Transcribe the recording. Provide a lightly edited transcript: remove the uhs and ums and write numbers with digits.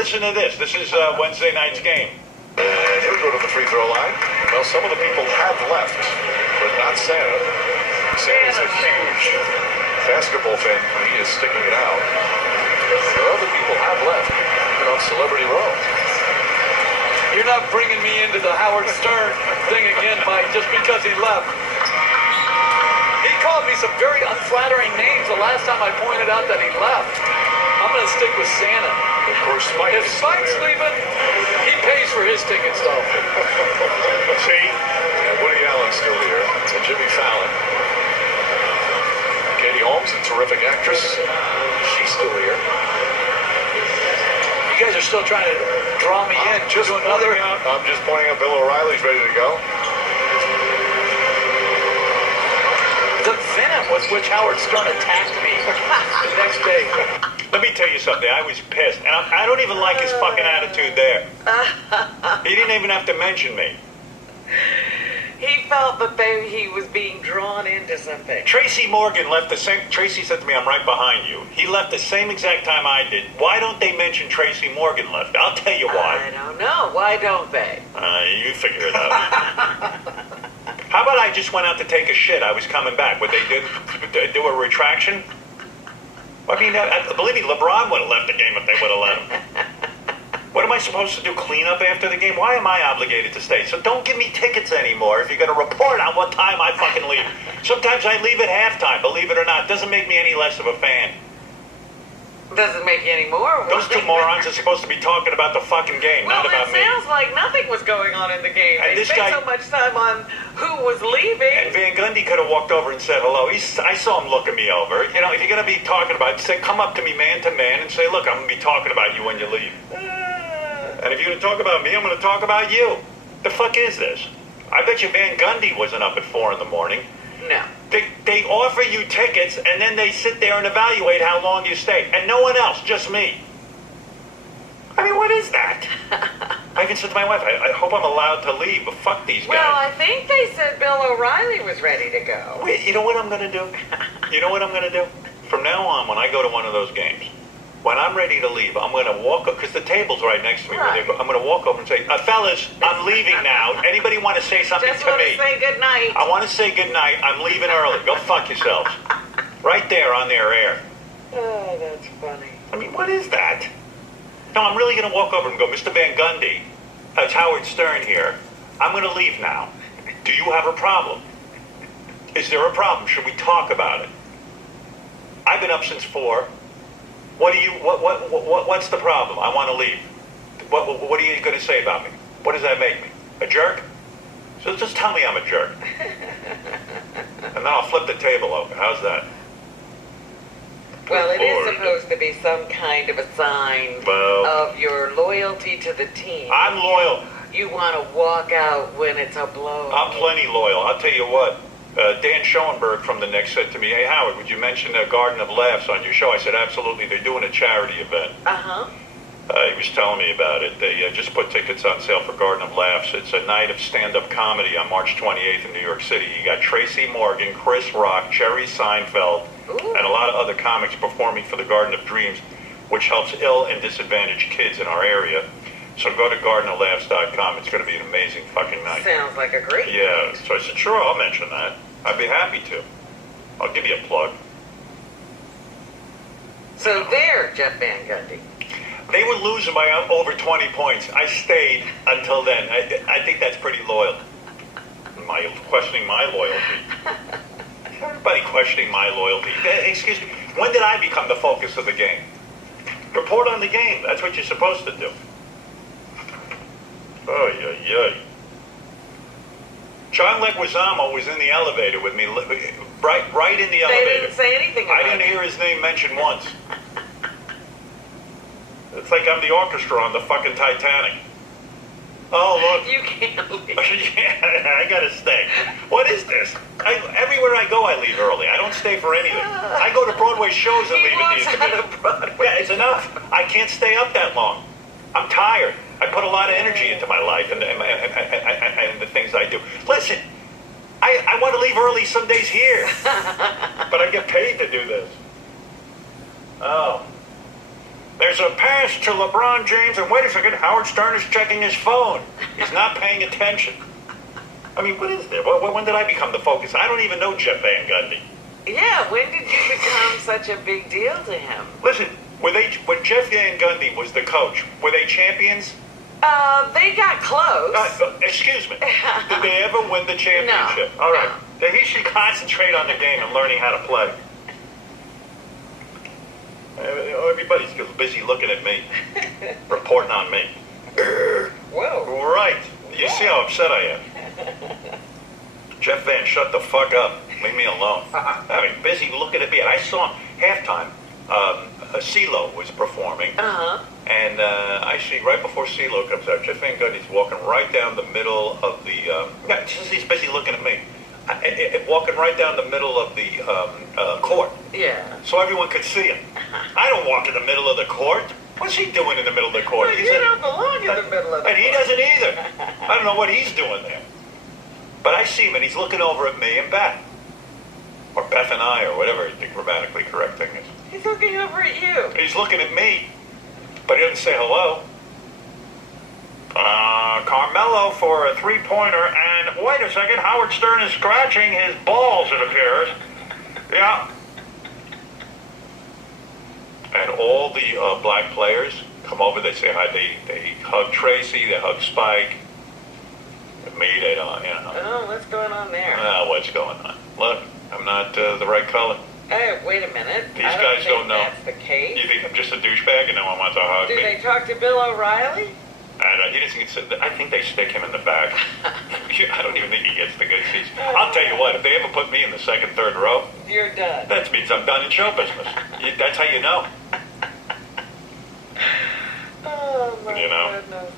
listen to this. This is Wednesday night's game. And he'll go to the free throw line. Well, some of the people have left, but not Santa. Santa's a huge basketball fan. He is sticking it out. But other people have left, even on Celebrity Row. You're not bringing me into the Howard Stern thing again, Mike, just because he left. He called me some very unflattering names the last time I pointed out that he left. I'm going to stick with Santa. Of course, Spike If is Spike's leaving, he pays for his tickets, though. See? And Woody Allen's still here. And Jimmy Fallon. Katie Holmes, a terrific actress. She's still here. You guys are still trying to draw me in to another. I'm just pointing out Bill O'Reilly's ready to go. The venom with which Howard Stern attacked me the next day. Let me tell you something. I was pissed. And I don't even like his fucking attitude there. He didn't even have to mention me. He felt that he was being drawn into something. Tracy Morgan left the same... Tracy said to me, I'm right behind you. He left the same exact time I did. Why don't they mention Tracy Morgan left? I'll tell you why. I don't know. Why don't they? You figure it out. How about I just went out to take a shit? I was coming back. Would they do a retraction? I mean, believe me, LeBron would have left the game if they would have let him. What am I supposed to do, clean up after the game? Why am I obligated to stay? So don't give me tickets anymore if you're going to report on what time I fucking leave. Sometimes I leave at halftime, believe it or not. Doesn't make me any less of a fan. Doesn't make you any more. Those two morons are supposed to be talking about the fucking game, well, not about me. Well, it sounds like nothing was going on in the game. And they spent so much time on who was leaving. And Van Gundy could have walked over and said hello. I saw him looking me over. You know, if you're going to be talking about it, come up to me man to man and say, look, I'm going to be talking about you when you leave. And if you're going to talk about me, I'm going to talk about you. The fuck is this? I bet you Van Gundy wasn't up at 4 in the morning. No. They offer you tickets, and then they sit there and evaluate how long you stay. And no one else, just me. I mean, what is that? I even said to my wife, I hope I'm allowed to leave, but fuck these guys. Well, I think they said Bill O'Reilly was ready to go. Wait, you know what I'm going to do? You know what I'm going to do? From now on, when I go to one of those games, when I'm ready to leave, I'm going to walk up, because the table's right next to me. Right. I'm going to walk over and say, fellas, I'm leaving now. Anybody want to say something Just to me? want to say good night. I want to say good night. I'm leaving early. Go fuck yourselves. Right there on their air. Oh, that's funny. I mean, what is that? No, I'm really going to walk over and go, Mr. Van Gundy, it's Howard Stern here. I'm going to leave now. Do you have a problem? Is there a problem? Should we talk about it? I've been up since 4. What's the problem? I want to leave. What are you going to say about me? What does that make me? A jerk? So just tell me I'm a jerk. And then I'll flip the table over. How's that? Well, it is supposed to be some kind of a sign of your loyalty to the team. I'm loyal. You want to walk out when it's a blow. I'm plenty loyal. I'll tell you what. Dan Schoenberg from the Knicks said to me, hey, Howard, would you mention the Garden of Laughs on your show? I said, absolutely. They're doing a charity event. Uh-huh. He was telling me about it. They just put tickets on sale for Garden of Laughs. It's a night of stand-up comedy on March 28th in New York City. You got Tracy Morgan, Chris Rock, Jerry Seinfeld, and a lot of other comics performing for the Garden of Dreams, which helps ill and disadvantaged kids in our area. So go to gardenoflaughs.com. It's going to be an amazing fucking night. Sounds like a great night. night. So I said, sure, I'll mention that. I'd be happy to. I'll give you a plug. So there, Jeff Van Gundy. They were losing by over 20 points. I stayed until then. I think that's pretty loyal. Questioning my loyalty. Everybody questioning my loyalty. Excuse me. When did I become the focus of the game? Report on the game. That's what you're supposed to do. Oh, yeah. John Leguizamo was in the elevator with me, right in the elevator. They didn't say anything about it. I didn't hear his name mentioned once. It's like I'm the orchestra on the fucking Titanic. Oh, look. You can't leave. Yeah, I gotta stay. What is this? Everywhere I go, I leave early. I don't stay for anything. I go to Broadway shows and leave at the end. Yeah, it's enough. I can't stay up that long. I'm tired. I put a lot of energy into my life and the things I do. Listen, I want to leave early some days here, but I get paid to do this. Oh. There's a pass to LeBron James, and wait a second, Howard Stern is checking his phone. He's not paying attention. I mean, what is there? When did I become the focus? I don't even know Jeff Van Gundy. Yeah, when did you become such a big deal to him? Listen, when Jeff Van Gundy was the coach, were they champions? They got close. Excuse me. Did they ever win the championship? No. All right. Then he should concentrate on the game and learning how to play. Everybody's busy looking at me, reporting on me. Whoa. Right. You see how upset I am. Jeff Van, shut the fuck up. Leave me alone. I mean, busy looking at me. And I saw him halftime. CeeLo was performing. And I see right before CeeLo comes out, Jeff Van Gundy's walking right down the middle of the... he's busy looking at me. Walking right down the middle of the court. Yeah. So everyone could see him. I don't walk in the middle of the court. What's he doing in the middle of the court? Well, you don't belong in the middle of the court. And he doesn't either. I don't know what he's doing there. But I see him, and he's looking over at me and Beth. Or Beth and I, or whatever the grammatically correct thing is. He's looking over at you. He's looking at me, but he doesn't say hello. Carmelo for a three-pointer, and wait a second, Howard Stern is scratching his balls, it appears. Yeah. And all the black players come over, they say hi, they hug Tracy, they hug Spike. Me, they don't, you know. Oh, what's going on there? What's going on? Look, I'm not the right color. Hey, wait a minute. These guys don't know. That's the case. You think I'm just a douchebag and no one wants to hug Do me? they talk to Bill O'Reilly? He doesn't. I think they stick him in the back. I don't even think he gets the good seats. I'll tell you what, if they ever put me in the second, third row, you're done. That means I'm done in show business. That's how you know. Oh, my You know? goodness.